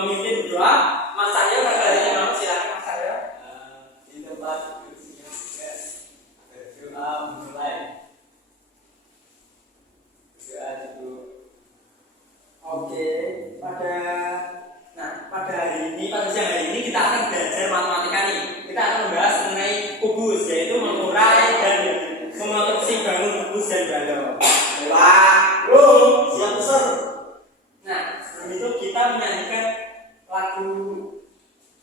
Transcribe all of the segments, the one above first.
memimpin berdoa. Mas Cahyo kalian mau silakan Mas Cahyo. Di tempat kursinya juga berdoa mulai. Berdoa dulu. Oke, pada hari ini, pada siang hari ini kita akan belajar matematika nih. Kita akan membahas mengenai kubus, yaitu mengurai dan mengonstruksi bangun kubus dan balok. Wah, belum siap besar. Nah, sebelum itu kita menyanyikan lagu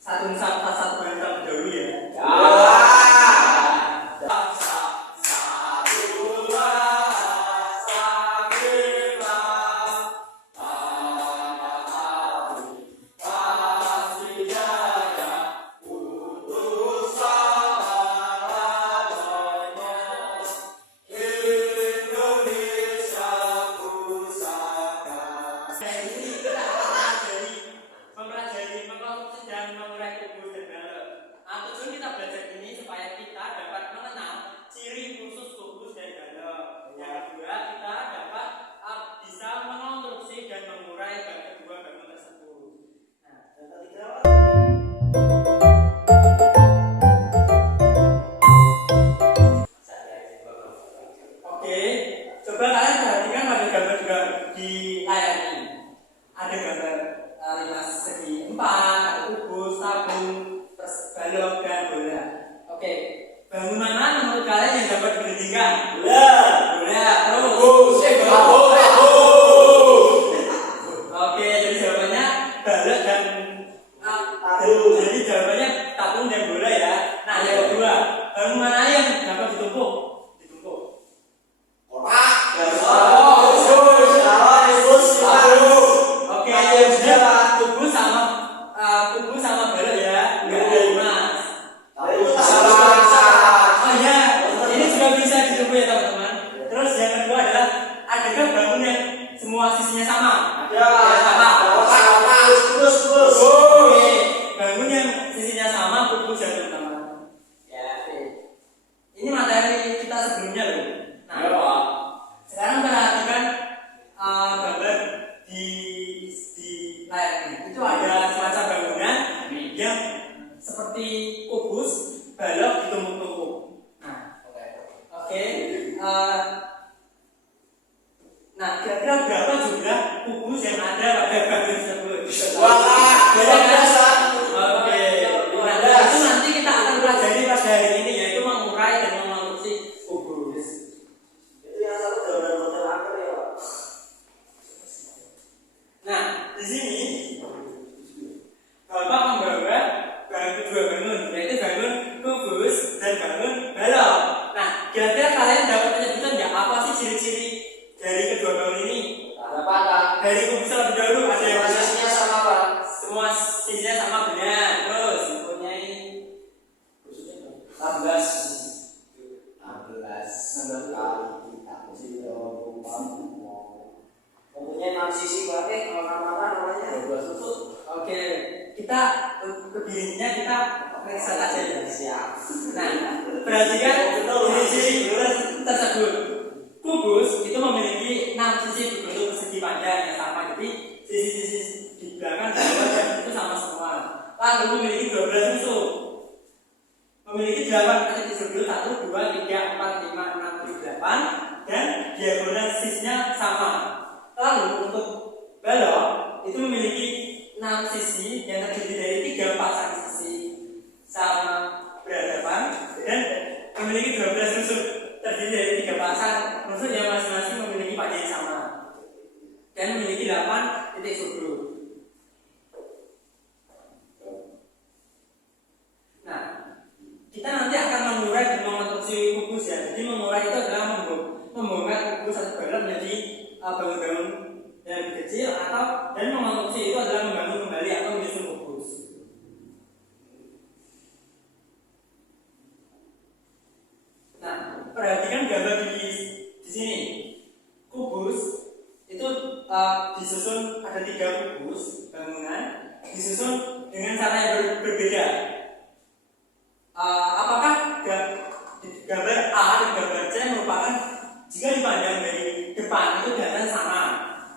Satu Nusa Satu Bangsa dahulu ya.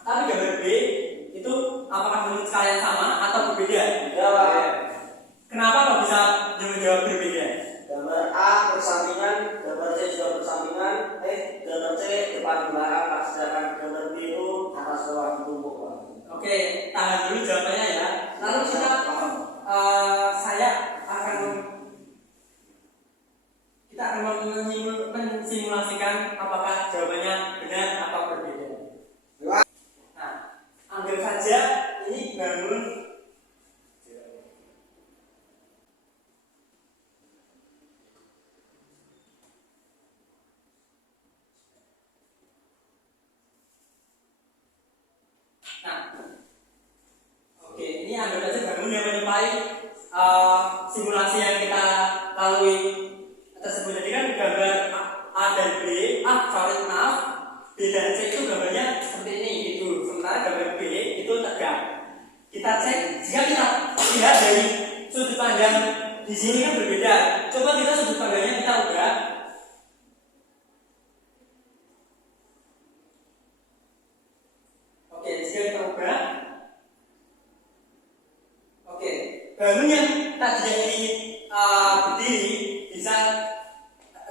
Tapi gambar B itu apakah bentuk sekalian sama atau depan belakang pas sedangkan gambar biru atas bawah ditumpuk. Oke, tahan dulu jawabannya ya. Lalu kita saya akan mensimulasikan apakah jawabannya benar atau berbeda. Nah, ambil saja ini bangun. Nah, oke, ini ambil saja bangun yang menyerupai simulasi yang kita lalui tersebut. Jadi kan gambar A dan B, maaf, B dan C itu gambarnya seperti ini gitu. Sementara gambar B itu tegak. Kita cek jika kita lihat dari sudut pandang di sini kan berbeda. Coba kita sudut pandangnya kita ubah. Oke, jika kita ubah. Oke, bangun yang tadinya ini berdiri bisa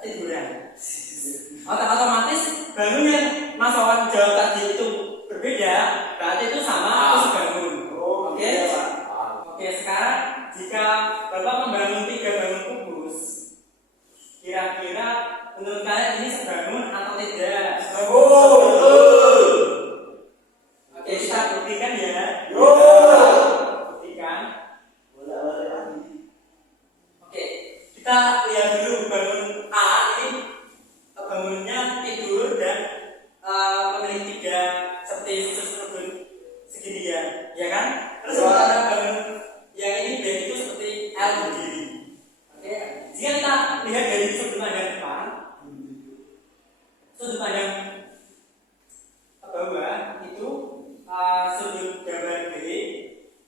tiduran. Otomatis bangun yang masalah jawab tadi itu berbeda, berarti itu sama atau sebangun. Oke. Oke, sekarang jika Bapak membangun 3 bangun kubus, kira-kira menurut kalian ini sebangun atau tidak? Oke, kita buktikan ya. Buktikan. Oke, kita lihat dulu bangun A ini bangunnya tidur dan memiliki 3 seperti susun segitiga, ya kan? Terus sementara bangun yang ini B itu seperti L berdiri. Oke, jika kita lihat dari sudut pandang depan, sudut pandang bawah itu sudut gambar B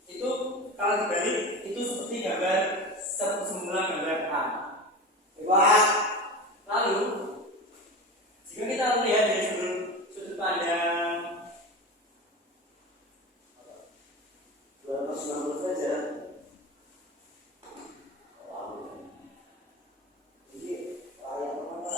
itu kalau dibalik itu seperti gambar semula gambar A. Lalu jika kita lihat dari sudut pandang 290 saja. Ini layak mana?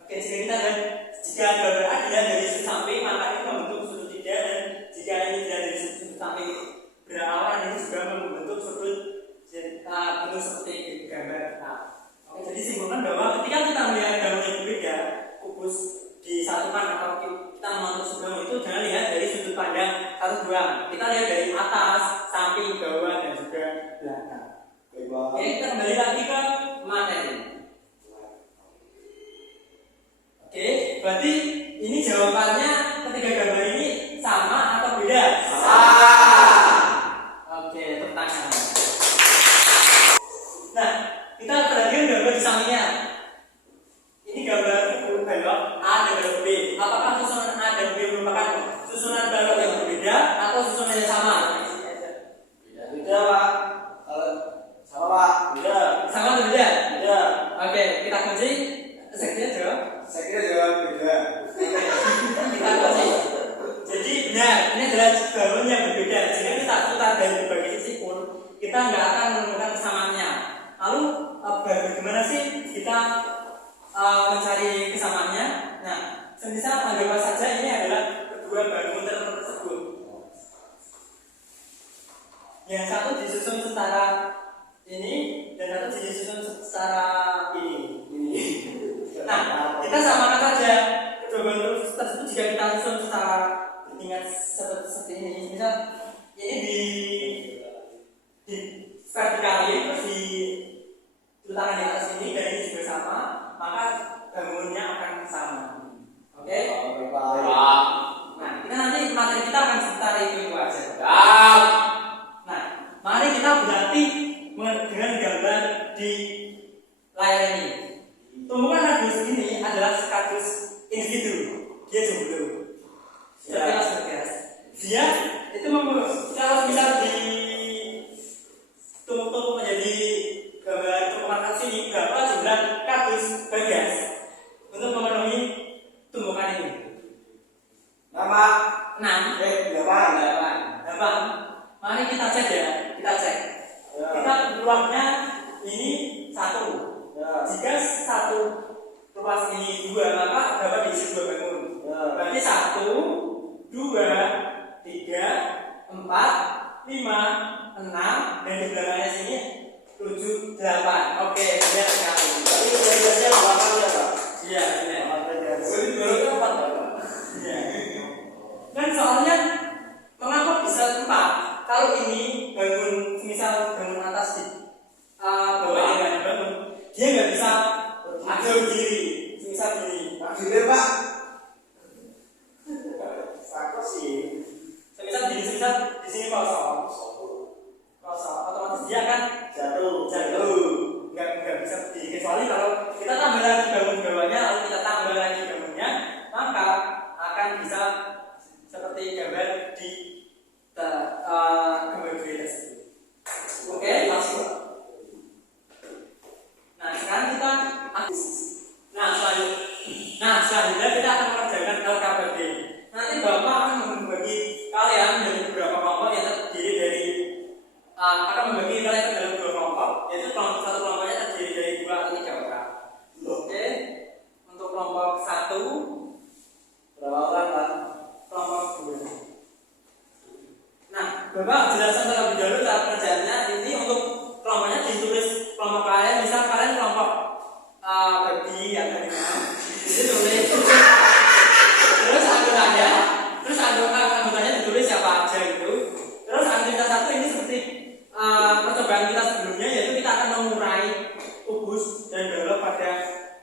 Oke, jika kita lihat jika gambar A dilihat dari sudut samping maka itu membentuk sudut 3, dan jika ini dilihat dari sudut samping berawal ini juga membentuk sudut bentuk seperti gambar A. Oke, jadi simpulkan bahwa ketika kita melihat bangun yang berbeda, kubus disatukan atau kita membentuk sebuah itu jangan lihat dari sudut pandang satu doang. Kita lihat dari atas, samping, bawah dan juga belakang. Oke, kita kembali lagi ke materi. Oke, berarti ini jawabannya ketiga gambar ini sama atau beda? Sama. Oke, tepuk tangan. Nah, kita perhatikan gambar di sampingnya. Ini gambar balok A dan balok B. Apakah susunan A dan B merupakan susunan balok yang berbeda atau susunan yang sama? Beda, Pak. Sama, Pak. Beda. Sama atau beda? Beda. Oke, kita kunci. Sekian jawab. Saya kira jawab beda. Kita kunci. Jadi benar, ini adalah bangun yang berbeda. Jika kita putar dari berbagai sisi pun, kita nggak akan menemukan kesamaannya. Lalu bagaimana sih kita mencari kesamaannya? Nah, semisal anggap saja ini adalah kedua bangun tersebut. Yang satu disusun secara ini dan satu disusun secara ini. Nah, kita samakan saja kedua bangun tersebut jika kita susun secara bertingkat seperti ini. Misal ini di vertikali terus diletakkan di atas ini dan ini juga sama, maka bangunnya akan sama. Oke? Nah, kita nanti materi kita akan seputar itu aja. Nah, mari kita berarti dengan gambar di layar ini. Tumbukan radius ini adalah kardus individu. Dia jomblo. Sekilas. Dia itu kalau bisa ditumpuk menjadi gambar tumpukan sini berapa jumlah kardus bagas untuk memenuhi tumbukan ini? Nama 6. 8. 8. Jika satu ruas ini 2, maka dapat diisi 2 bangun. Berarti 1, 2, 3, 4, 5, 6, dan di belakangnya sini 7, 8. Oke, benar sekali. Tapi biasanya belakangnya Pak. Iya, benar. Jadi 4 Pak. Iya. Dan soalnya mengapa bisa 4? Kalau ini bangun, misal bangun atas di bawahnya nggak ada bangun, dia nggak bisa maju berdiri, misal gini. Akhirnya Pak. Sakit sih. Semisal gini, semisal di sini kosong, otomatis dia akan Jatuh. nggak bisa berdiri. Kecuali kalau kita tambah lagi bangun bawahnya, lalu kita tambah lagi bangunnya, maka akan bisa seperti gambar di gambar 2 tersebut. Oke, langsung. Nah, sekarang kita selanjutnya kita akan mengerjakan LKPD. Nanti Bapak akan membagi kalian menjadi beberapa kelompok yang terdiri dari akan membagi kalian ke dalam 2 kelompok, yaitu satu kelompoknya terdiri dari 2 atau 3 orang. Oke, untuk kelompok 1 Berapa orang Pak? kelompok 2. Nah, Bapak jelaskan terlebih dahulu cara pengerjaannya. Ini untuk kelompoknya ditulis kelompok kalian, misal kalian kelompok bagi yang tadi ditulis terus anggotanya ditulis siapa aja gitu. Terus anggota 1 ini seperti percobaan kita sebelumnya, yaitu kita akan mengurai kubus dan belok pada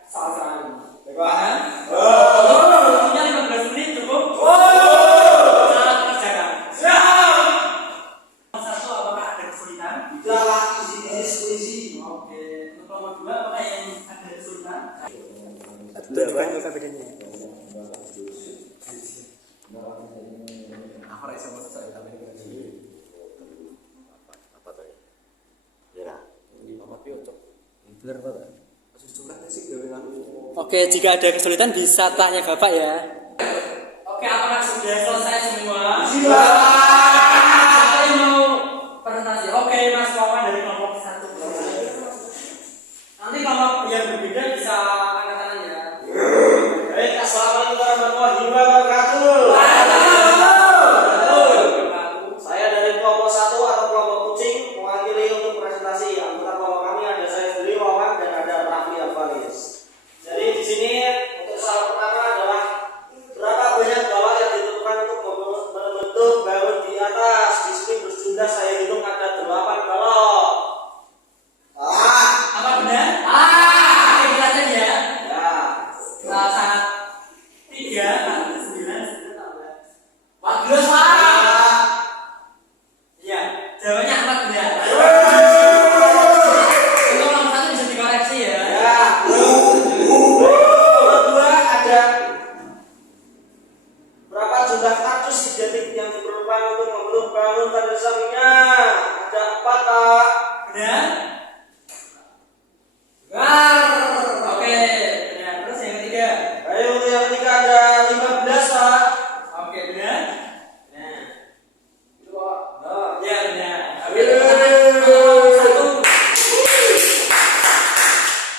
soal-soal ini. Paham? Waktunya 15 menit cukup. Selamat mengerjakan. Satu, apakah ada kesulitan? Tidak Pak, isi. Oke, untuk kelompok 2 apakah yang ada kesulitan? Berapa? Oke, jika ada kesulitan bisa tanya Bapak ya. Oke, apakah sudah selesai semua? Sudah. Siapa yang mau presentasi? Oke, Mas Wawan dari kelompok 1. Nanti kelompok yang berbeda bisa angkat tangan ya. Baik, assalamualaikum warahmatullahi wabarakatuh. Saya dari kelompok 1 atau kelompok kucing mewakili untuk presentasi. Anggota kelompok kami ada saya sendiri Wawan dan ada Rafli Alvaris. Jadi di sini untuk soal pertama adalah berapa banyak balok yang dibutuhkan untuk membentuk bangun di atas. Di sini berjumlah saya hitung ada 8 balok. Apa benar? Oke, kita cek ya. Ya. Sangat 3, 9, 14, Pak. Iya, jawabannya 4 benar. Untuk nomor 1 bisa dikoreksi ya. Ya. Nomor 2 ada berapa jumlah kardus identik yang diperlukan untuk membentuk bangun pada sampingnya? Ada 4 Pak. Benar? Oke, benar. Terus yang ketiga. Ayo untuk yang ketiga ada 15 Pak. Oke, benar? Nah. Itu Pak. Ya, benar. Oke, Yeay. nomor 1.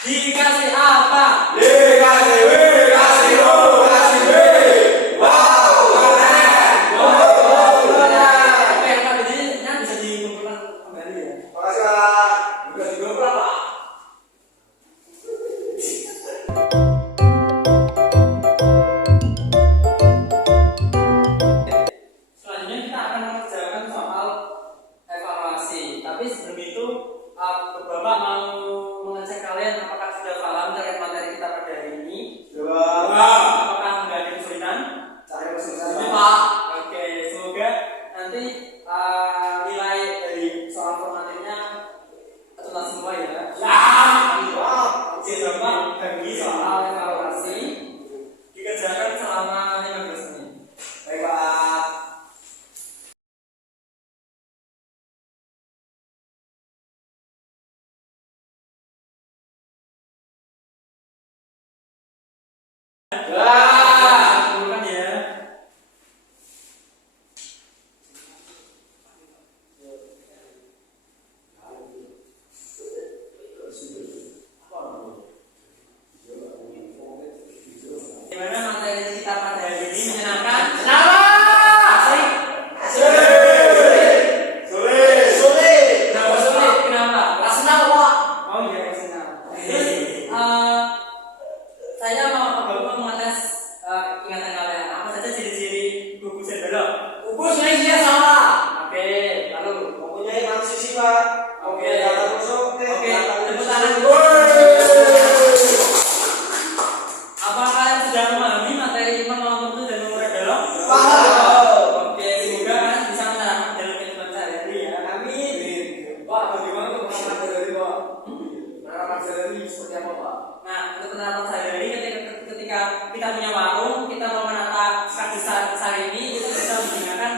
Dikasih apa? Dikasih W, kasih O, kasih B. Wow, keren. Oke, LKPD-nya bisa dikumpulkan kembali ya. Makasih Pak. Juga dikumpulkan, Pak. Selanjutnya kita akan mengerjakan soal evaluasi. Tapi sebelum itu, Bapak mau mengecek kalian apakah sudah paham terkait materi kita pada hari ini. Apakah nggak ada kesulitan? Cari kesulitan Ini Pak. Pak. Oke, semoga nanti nilai dari soal formatifnya tuntas semua ya. Oke, Bapak bagi soal evaluasi dikerjakan selama 15 menit. Baik Pak. Kumpulkan ya. seperti apa Pak? Nah, untuk penerapan sehari-hari ketika kita punya warung, kita mau menata kardus sehari ini, itu bisa menggunakan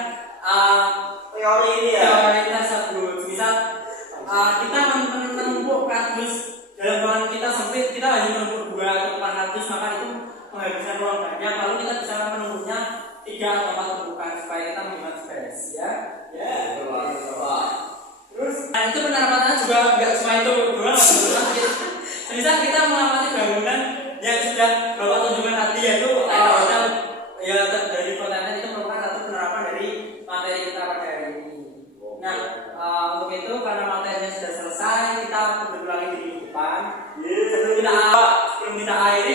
Teori ini ya? teori tersebut. Misal kita menumpuk kardus dalam ruangan kita sempit, kita hanya menumpuk 2 atau 4 kardus, maka itu menghabiskan ruang banyak. Lalu kita bisa menumpuknya 3 atau 4 tumpukan supaya kita menghemat space, ya. Ya. Terus, nah itu penerapannya juga nggak cuma itu doang, misal kita mengamati bangunan yang sudah bawa tunjungan tadi yaitu hotel ya dari konten itu merupakan satu penerapan dari materi kita pada hari ini. Nah, untuk itu karena materinya sudah selesai, kita berulang lagi di depan. Sebelum kita akhiri